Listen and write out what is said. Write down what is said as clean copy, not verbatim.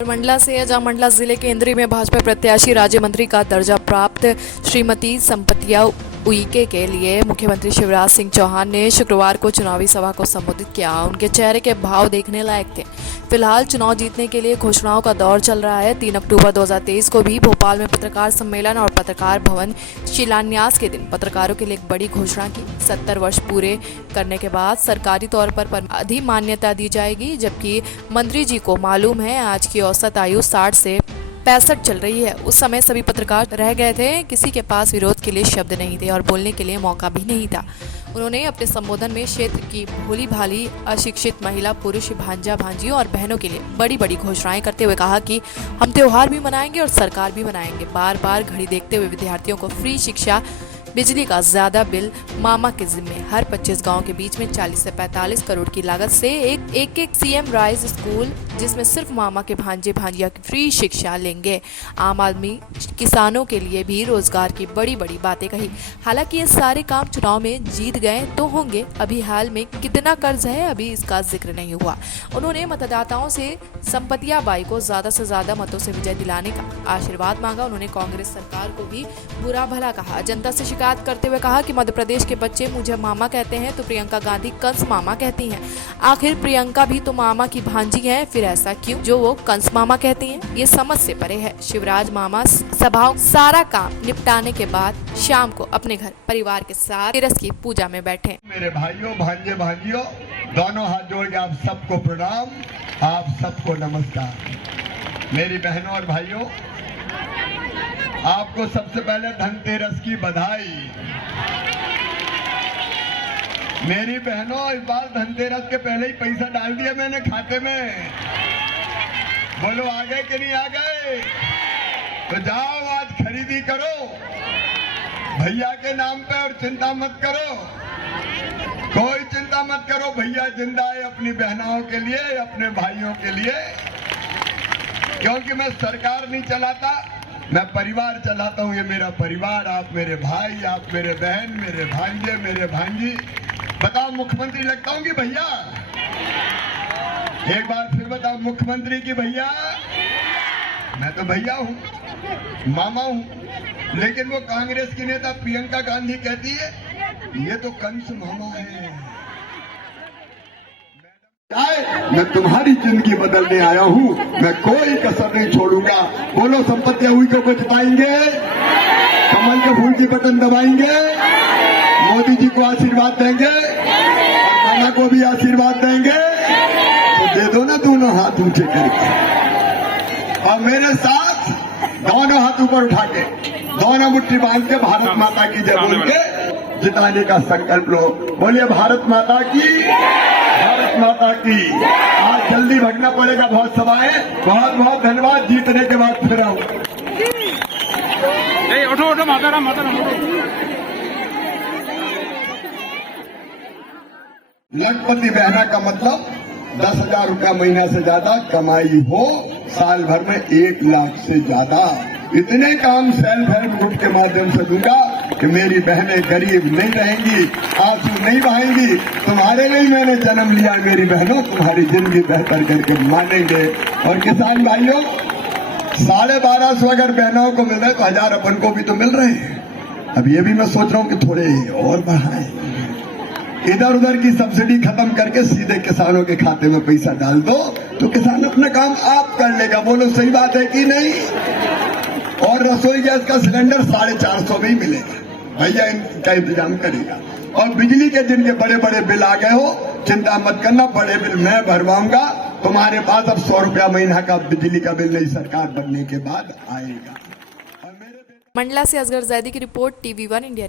मंडला से जहां मंडला जिले के इंद्री में भाजपा प्रत्याशी राज्य मंत्री का दर्जा प्राप्त श्रीमती संपतिया उइके के लिए मुख्यमंत्री शिवराज सिंह चौहान ने शुक्रवार को चुनावी सभा को संबोधित किया। उनके चेहरे के भाव देखने लायक थे। फिलहाल चुनाव जीतने के लिए घोषणाओं का दौर चल रहा है। 3 अक्टूबर 2023 को भी भोपाल में पत्रकार सम्मेलन और पत्रकार भवन शिलान्यास के दिन पत्रकारों के लिए एक बड़ी घोषणा की। 70 वर्ष पूरे करने के बाद सरकारी तौर पर अधिमान्यता दी जाएगी, जबकि मंत्री जी को मालूम है आज की औसत आयु 60 से 65 चल रही है। उस समय सभी पत्रकार रह गए थे, किसी के पास विरोध के लिए शब्द नहीं थे और बोलने के लिए मौका भी नहीं था। उन्होंने अपने संबोधन में क्षेत्र की भोली भाली अशिक्षित महिला, पुरुष, भांजा भांजियों और बहनों के लिए बड़ी बड़ी घोषणाएं करते हुए कहा कि हम त्योहार भी मनाएंगे और सरकार भी बनाएंगे। बार बार घड़ी देखते हुए विद्यार्थियों को फ्री शिक्षा, बिजली का ज्यादा बिल मामा के जिम्मे, हर 25 गांव के बीच में 40 से 45 करोड़ की लागत से एक सीएम राइज स्कूल, जिसमें सिर्फ मामा के भांजे भांजिया की फ्री शिक्षा लेंगे। आम आदमी किसानों के लिए भी रोजगार की बड़ी बड़ी बातें कही। हालांकि ये सारे काम चुनाव में जीत गए तो होंगे, अभी हाल में कितना कर्ज है अभी इसका जिक्र नहीं हुआ। उन्होंने मतदाताओं से संपतिया बाई को ज्यादा से ज्यादा मतों से विजय दिलाने का आशीर्वाद मांगा। उन्होंने कांग्रेस सरकार को भी बुरा भला कहा। जनता से शिकायत करते हुए कहा कि मध्य प्रदेश के बच्चे मुझे मामा कहते हैं तो प्रियंका गांधी कंस मामा कहती हैं। आखिर प्रियंका भी तो मामा की भांजी है, फिर ऐसा क्यों जो वो कंस मामा कहती हैं? ये समझ से परे है। शिवराज मामा सभाओं सारा काम निपटाने के बाद शाम को अपने घर परिवार के साथ तेरस की पूजा में बैठे। मेरे भाइयों, भांजे भांजियों, दोनों हाथ जोड़ के आप सबको प्रणाम, आप सबको नमस्कार। मेरी बहनों और भाइयों, आपको सबसे पहले धनतेरस की बधाई। मेरी बहनों, इस बार धनतेरस के पहले ही पैसा डाल दिया मैंने खाते में। बोलो आ गए कि नहीं आ गए? तो जाओ आज खरीदी करो भैया के नाम पे और चिंता मत करो, कोई चिंता मत करो। भैया जिंदा है अपनी बहनाओं के लिए, अपने भाइयों के लिए। क्योंकि मैं सरकार नहीं चलाता, मैं परिवार चलाता हूं। ये मेरा परिवार, आप मेरे भाई, आप मेरे बहन, मेरे भांजे, मेरे भांजी। बताओ मुख्यमंत्री लगता हूं कि भैया? एक बार फिर बताओ, मुख्यमंत्री की भैया? मैं तो भैया हूं, मामा हूं। लेकिन वो कांग्रेस की नेता प्रियंका गांधी कहती है ये तो कंस मामा है। मैं तुम्हारी जिंदगी बदलने आया हूं, मैं कोई कसर नहीं छोड़ूंगा। बोलो संपत्तियां हुई को जिताएंगे, कमल के फूल की बटन दबाएंगे, मोदी जी को आशीर्वाद देंगे, मामा को भी आशीर्वाद देंगे। तो दे दो ना दोनों हाथ ऊंचे करके और मेरे साथ दोनों हाथ ऊपर उठा के, दोनों मुट्ठी बांध के भारत माता की जय बोल के जिताने का संकल्प लो। बोलिए भारत माता की, भारत माता की। आज जल्दी भगना पड़ेगा, बहुत सभाएं। बहुत बहुत धन्यवाद। जीतने के बाद फिर आऊं। उठो उठो, माताराम माताराम उठो। लखपति बहना का मतलब 10,000 रुपया महीना से ज्यादा कमाई हो, साल भर में 1 लाख से ज्यादा। इतने काम सेल्फ हेल्प ग्रुप के माध्यम से दूंगा कि मेरी बहनें गरीब नहीं रहेंगी, आंसू नहीं बहाएंगी। तुम्हारे लिए मैंने जन्म लिया मेरी बहनों, तुम्हारी जिंदगी बेहतर करके मानेंगे। और किसान भाइयों, 1250 अगर बहनों को मिल रहे तो 1000 अपन को भी तो मिल रहे हैं। अब ये भी मैं सोच रहा हूँ कि थोड़े और बढ़ाएं। इधर उधर की सब्सिडी खत्म करके सीधे किसानों के खाते में पैसा डाल दो तो किसान अपना काम आप कर लेगा। बोलो सही बात है कि नहीं? और रसोई गैस का सिलेंडर 450 में ही मिलेगा, भैया इनका इंतजाम करेगा। और बिजली के जिनके बड़े बड़े बिल आ गए हो, चिंता मत करना, बड़े बिल मैं भरवाऊंगा। तुम्हारे पास अब 100 रुपया महीना का बिजली का बिल नई सरकार बनने के बाद आएगा। मंडला से असगर जैदी की रिपोर्ट, TV1 इंडिया।